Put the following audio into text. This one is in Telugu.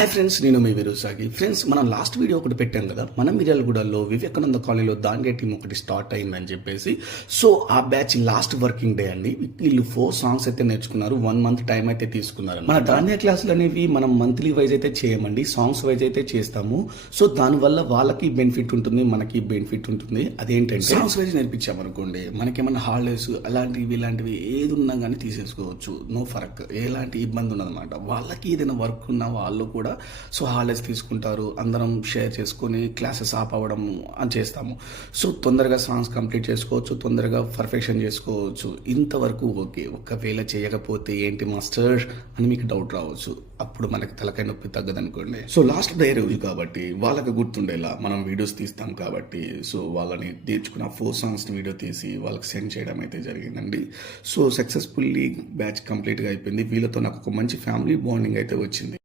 హాయ్ ఫ్రెండ్స్, నేను మీ విరుసాగి. ఫ్రెండ్స్, మనం లాస్ట్ వీడియో ఒకటి పెట్టాం కదా, మన మిర్యాలగూడలో వివేకానంద కాలనీలో దాండియా టీం ఒకటి స్టార్ట్ అయిందని చెప్పేసి. సో ఆ బ్యాచ్ లాస్ట్ వర్కింగ్ డే అండి. వీళ్ళు 4 సాంగ్స్ అయితే నేర్చుకున్నారు. 1 మంత్ టైం అయితే తీసుకున్నారు. మన దాండియా క్లాసులు అనేవి మనం మంత్లీ వైజ్ అయితే చేయమండి, సాంగ్స్ వైజ్ అయితే చేస్తాము. సో దానివల్ల వాళ్ళకి బెనిఫిట్ ఉంటుంది, మనకి బెనిఫిట్ ఉంటుంది. అదేంటంటే సాంగ్స్ వైజ్ నేర్పించామనుకోండి, మనకేమన్నా హాలిడేస్ అలాంటివి ఇలాంటివి ఏది ఉన్నా కానీ తీసేసుకోవచ్చు. నో ఫరక్, ఎలాంటి ఇబ్బంది ఉండదన్నమాట. వాళ్ళకి ఏదైనా వర్క్ ఉన్నా వాళ్ళు కూడా సో హాలిడేస్ తీసుకుంటారు, అందరం షేర్ చేసుకొని క్లాసెస్ ఆప్ అవ్వడం అని చేస్తాము. సో తొందరగా సాంగ్స్ కంప్లీట్ చేసుకోవచ్చు, తొందరగా పర్ఫెక్షన్ చేసుకోవచ్చు. ఇంతవరకు ఓకే. ఒకవేళ చేయకపోతే ఏంటి మాస్టర్ అని మీకు డౌట్ రావచ్చు. అప్పుడు మనకి తలకాయ నొప్పి తగ్గదనుకోండి. సో లాస్ట్ డే రోజు కాబట్టి వాళ్ళకి గుర్తుండేలా మనం వీడియోస్ తీస్తాం కాబట్టి సో వాళ్ళని నేర్చుకున్న 4 సాంగ్స్ని వీడియో తీసి వాళ్ళకి సెండ్ చేయడం అయితే జరిగిందండి. సో సక్సెస్ఫుల్లీ బ్యాచ్ కంప్లీట్గా అయిపోయింది. వీళ్ళతో నాకు ఒక మంచి ఫ్యామిలీ బాండింగ్ అయితే వచ్చింది.